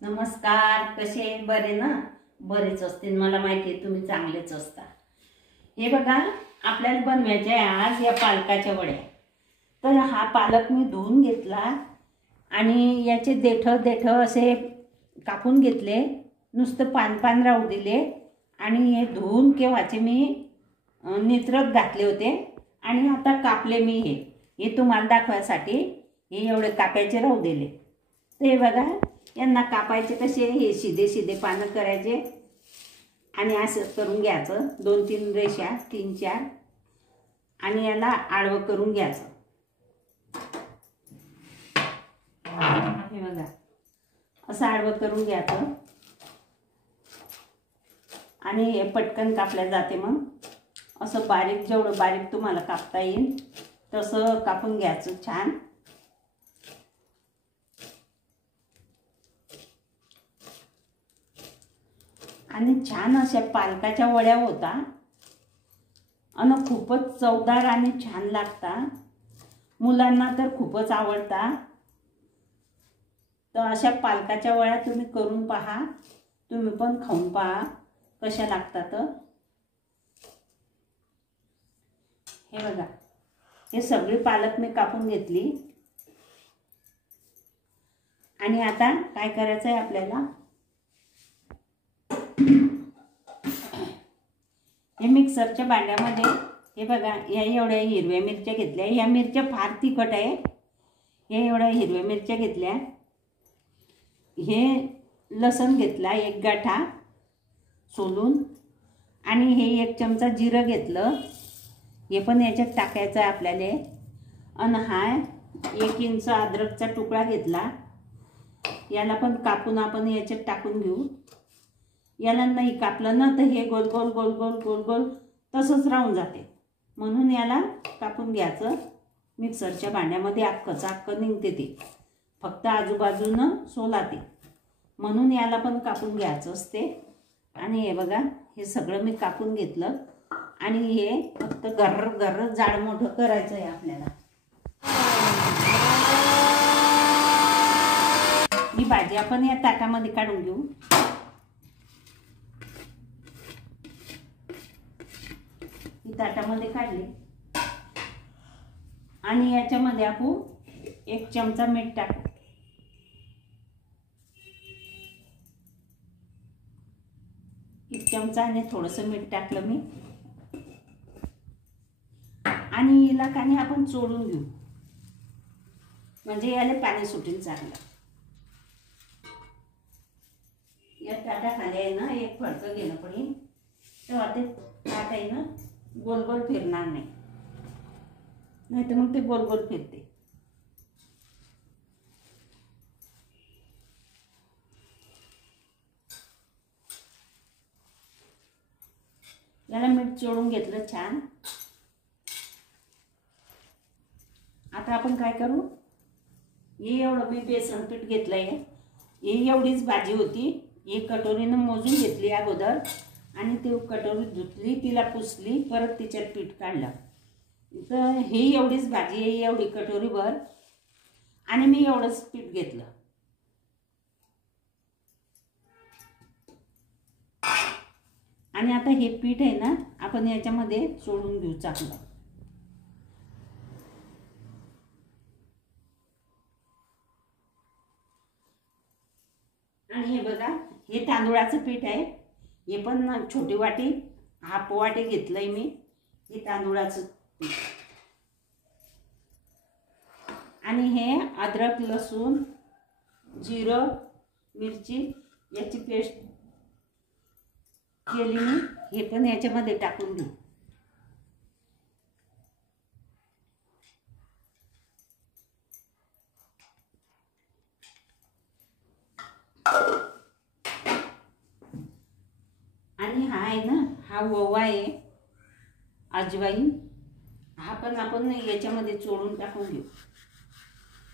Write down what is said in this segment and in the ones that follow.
नमस्कार, कसे बरे ना? बरेच असतील, मला माहिती आहे तुम्ही चांगलेच असता। हे बघा, आपल्याला बनवायचे आज या पालकाच्या वड्या। तर हा पालक मी धुवून घेतला आणि याचे देठ असे कापून घेतले, नुसतं पान राहू दिले आणि हे धुवून केव्हाचे मी नित्रत घातले होते आणि आता कापले मी हे तुम्हाला दाखवायसाठी हे एवढे कापायचे राहू दिले। ते बघा, यांना कापायचे कसे, हे सीधे पानं करायचे आणि असं करून घ्यायचं, 2-3 रेषा, 3-4 आणि याला आडवं करून घ्यायचं। हे बघा, असं आडवं करून घ्यायचं आणि हे पटकन कापल्या जाते। मग असं बारीक, जेवढं बारीक तुम्हाला कापता येईल तसं कापून घ्यायचं छान। आणि छान अशा पालकाच्या वड्या होता आणि खूपच चवदार आणि छान लागता। मुलांना तर खूपच आवडता। तर अशा पालकाच्या वड्या तुम्ही करून पहा, तुम्ही पण खाऊन पहा कशा लागतात। हे बघा, हे सगळी पालक मी कापून घेतली आणि आता काय करायचं आहे आपल्याला, हे मिक्सरच्या भांड्यामध्ये हे बघा, या एवढ्या हिरव्या मिरच्या घेतल्या। ह्या मिरच्या फार तिखट आहे। हे एवढ्या हिरव्या मिरच्या घेतल्या, हे लसूण घेतला 1 गाठा सोलून आणि हे 1 चमचा जिरं घेतलं, हे पण याच्यात टाकायचं आहे आपल्याला। आणि हा 1 इंच अद्रकचा तुकडा घेतला, याला पण कापून आपण याच्यात टाकून घेऊ। याला नाही कापलं ना तर हे गोल गोल तसंच राहून जाते, म्हणून याला कापून घ्यायचं। मिक्सरच्या भांड्यामध्ये अख्खं निघते ते, फक्त आजूबाजूनं सोलाते, म्हणून याला पण कापून घ्यायचं असते। आणि हे बघा, हे सगळं मी कापून घेतलं आणि हे फक्त गर्र जाड मोठं करायचं आहे आपल्याला। ही भाजी आपण या ताटामध्ये काढून घेऊ। ताटामध्ये काढले आणि याच्यामध्ये आपण 1 चमचा मीठ टाकू। 1 चमचा आणि थोडंसं मीठ टाकलं मी आणि याला कानी आपण चोळून घेऊ, म्हणजे याला पाणी सुटेल चांगलं। या ताटाखाली आहे ना एक फडकं घेणं पडेल, तेव्हा ते ताट आहे ना गोल फिरणार नाही, नाहीतर मग ते गोल फिरते। याला मीठ चोळून घेतलं छान। आता आपण काय करू, हे एवढं मी बेसन पीठ घेतलंय, हे एवढीच भाजी होती, ही कटोरीनं मोजून घेतली अगोदर आणि ती कटोरी धुतली, तिला पुसली, परत तिच्यात पीठ काढलं। तर ही एवढीच भाजी आहे, एवढी कटोरीभर, आणि मी एवढंच पीठ घेतलं। आणि आता हे पीठ आहे ना आपण याच्यामध्ये सोडून घेऊ चांगलं। आणि हे बघा, हे तांदूळाचं पीठ आहे, हे पण छोटी वाटी, 1/2 वाटी घेतलंय मी हे तांदूळाचं पीठ। आणि हे अद्रक, लसूण, जिरं, मिरची याची पेस्ट केली मी, हे पण याच्यामध्ये टाकून घेऊ। आणि हा आहे ना, हा ओवा आहे, अजवाईन, हा पण आपण याच्यामध्ये चोळून टाकून घेऊ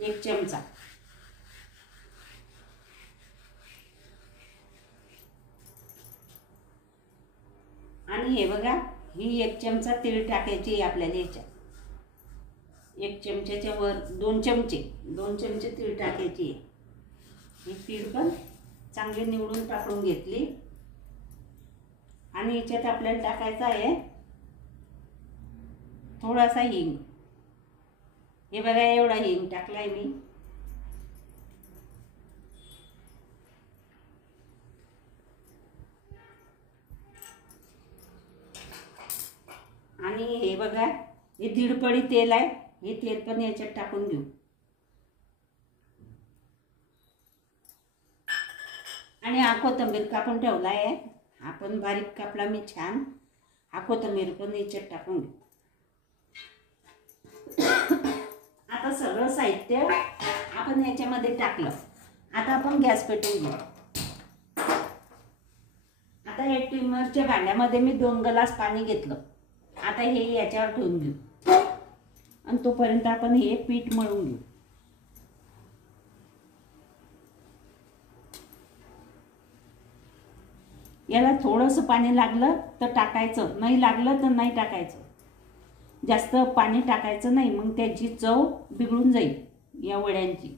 1 चमचा। आणि हे बघा, ही 1 चमचा तीळ टाकायची आपल्याला याच्यात, 1 चमच्याच्या वर 2 चमचे तीळ टाकायची। हे तीळ पण चांगली निवडून टाकून घेतली आणि याच्यात आपल्याला टाकायचा आहे थोडासा हिंग. हे बघा एवढा हिंग टाकलाय मी. आणि हे बघा हे 1.5 पळी तेल आहे. हे तेल पण याच्यात टाकून घेऊ. आणि हा कोथिंबीर कापून ठेवला आहे. आपण बारीक कापला मी छान. हा कोथिंबीर पण याच्यात टाकून घेऊ. आता सगळं साहित्य आपण याच्यामध्ये टाकलं. आता आपण गॅस पेटवून घेऊ. आता हे ट्रिमरच्या भांड्यामध्ये मी 2 ग्लास पाणी घेतलं. आता हे याच्यावर ठेवून घेऊ आणि तोपर्यंत आपण हे पीठ मळून घेऊ. याला थोडंसं पाणी लागलं तर टाकायचं, नाही लागलं तर नाही टाकायचं. जास्त पाणी टाकायचं नाही, मग त्याची चव बिघडून जाईल या वड्यांची.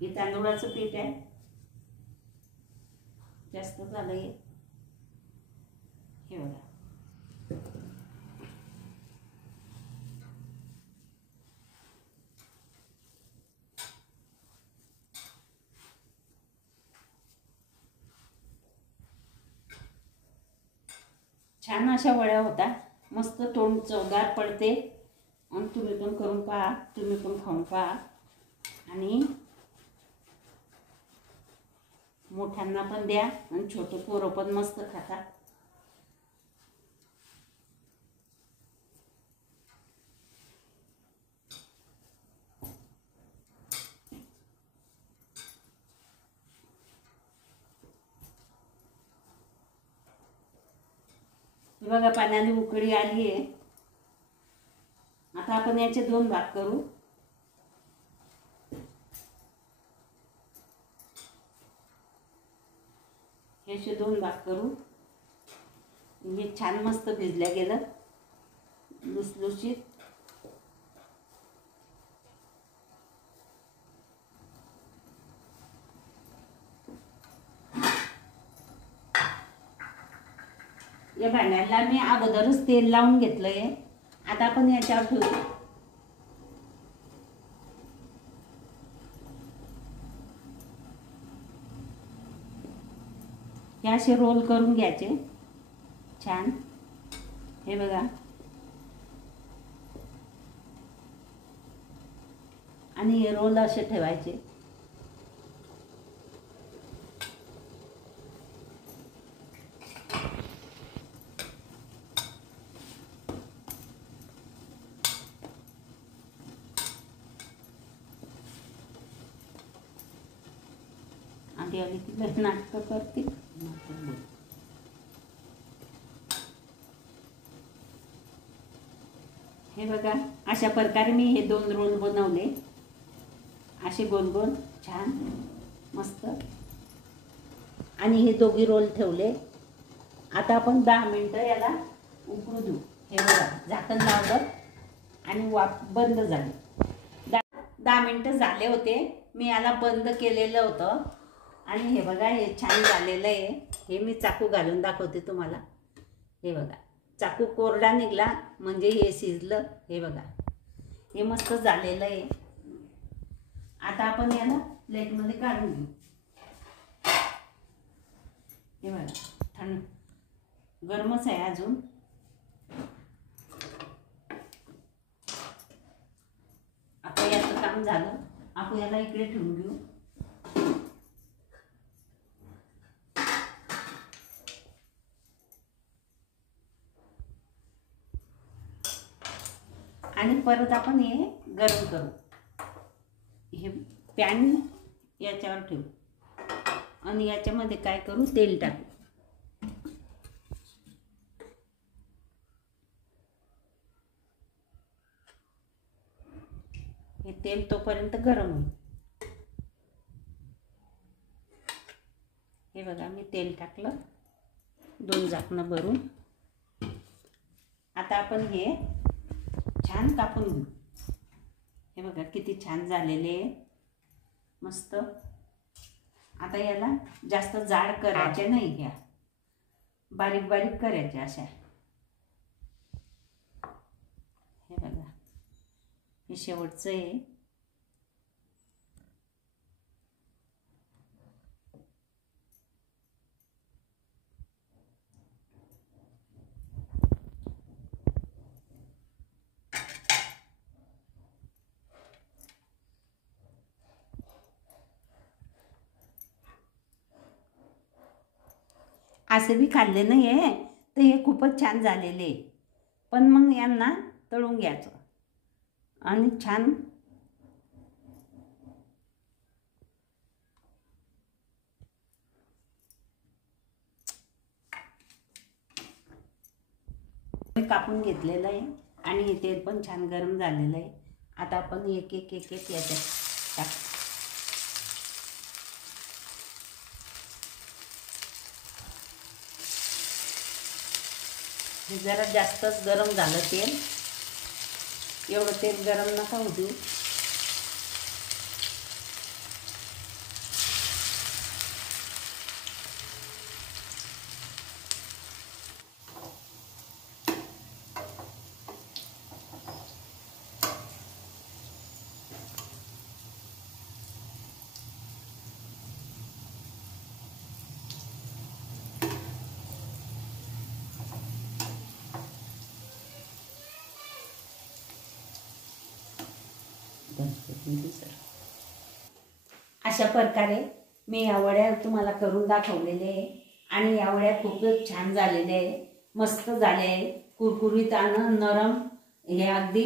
हे तांदूळाचं पीठ आहे. जास्त झालं हे बघा. छान अशा वड्या होता. मस्त तोंड चवदार पडते. आणि तुम्ही पण करून पहा, तुम्ही पण खाऊन पहा. आणि मोठ्यांना पण द्या आणि छोटे पोरं पण मस्त खातात. बघा पाण्याने उकळी आली आहे. आता आपण याचे 2 भाग करू. याचे 2 भाग करू. हे छान मस्त भिजल्या गेलं लुसलुशीत. या भांड्याला मी अगोदरच तेल लावून घेतलंय. आता आपण याच्यावर ठेवू. हे असे रोल करून घ्यायचे छान. हे बघा. आणि हे रोल असे ठेवायचे. आधी आली की नाटकं करते. हे बघा अशा प्रकारे मी हे 2 रोल बनवले. असे गोल गोल छान मस्त. आणि हे 2 रोल ठेवले. आता आपण 10 मिनिटं याला उकळू देऊ. हे बघा झाकण लावलं आणि वाफ बंद झाली. 10 मिनिटं झाले होते. मी याला बंद केलेलं होतं. आणि हे बघा हे छान झालेलं आहे. हे मी चाकू घालून दाखवते तुम्हाला. हे बघा चाकू कोरडा निघाला म्हणजे हे शिजलं. हे बघा हे मस्त झालेलं आहे. आता आपण याला प्लेटमध्ये काढून घेऊ. हे बघा थंड गरमच आहे अजून. आता याचं काम झालं. आपण याला इकडे ठेवून घेऊ. आणि परत आपण हे गरम करू. हे पॅन याच्यावर ठेवू आणि याच्यामध्ये काय करू तेल टाकू. हे तेल तोपर्यंत गरम होईल. हे बघा मी तेल टाकलं 2 झाकणं भरून. आता आपण हे छान कापून घेऊ. हे बघा किती छान झालेले मस्त. आता याला जास्त जाड करायचे नाही, घ्या बारीक बारीक करायचे अशा. हे बघा हे शेवटचं आहे. असे बी खाल्ले नाही आहे तर हे खूपच छान झालेले. पण मग यांना तळून घ्यायचं आणि छान कापून घेतलेलं आहे आणि हे तेल पण छान गरम झालेलं आहे. आता आपण एक एक एक एक याच्यात टाक. हे जरा जास्तच गरम झालं तेल. एवढं तेल गरम नका होऊ देऊ. अशा प्रकारे मी या वड्या तुम्हाला करून दाखवलेले आहे आणि या वड्या खूपच छान झालेल्या आहे. मस्त झाले आहे, कुरकुरीत आणि नरम. हे अगदी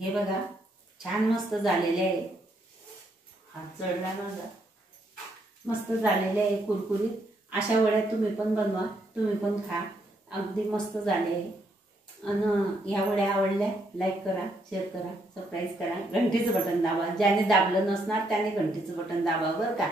हे बघा छान मस्त झालेले आहे. हात चढला माझा. मस्त झालेले आहे कुरकुरीत. अशा वड्या तुम्ही पण बनवा, तुम्ही पण खा. अगदी मस्त झाले आहे. आणि ह्या वड्या आवडल्या लाईक करा, शेअर करा, सबस्क्राईब करा, घंटीचं बटन दाबा. ज्याने दाबलं नसणार त्याने घंटीचं बटन दाबा बरं का.